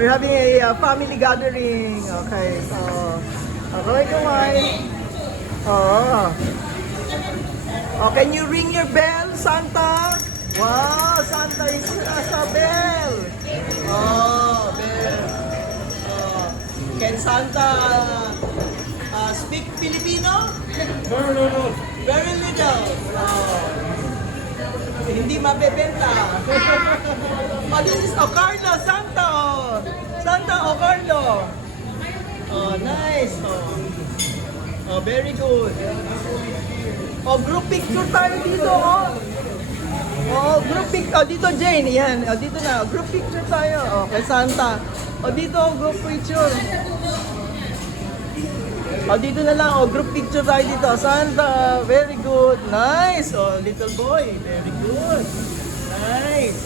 We're having a family gathering. Okay, so okay, kumain. Oh. Oh, can you ring your bell, Santa? Wow, Santa is a bell. Oh, bell. Oh. Can Santa speak Filipino? No. Very little. Oh. Hindi mabebenta. Oh, this is Ocarlo, Santa. Oh. Santa Ocarlo. Oh, nice. Oh, very good. Oh, group picture tayo dito, oh. Oh, group picture. Oh, dito, Jane. Yan. Oh, dito na. Group picture tayo. Oh, kay Santa. Oh, dito, group picture. Oh, dito na lang. Oh, group picture tayo dito. Santa. Very good. Nice. Oh, little boy. Very good. Nice.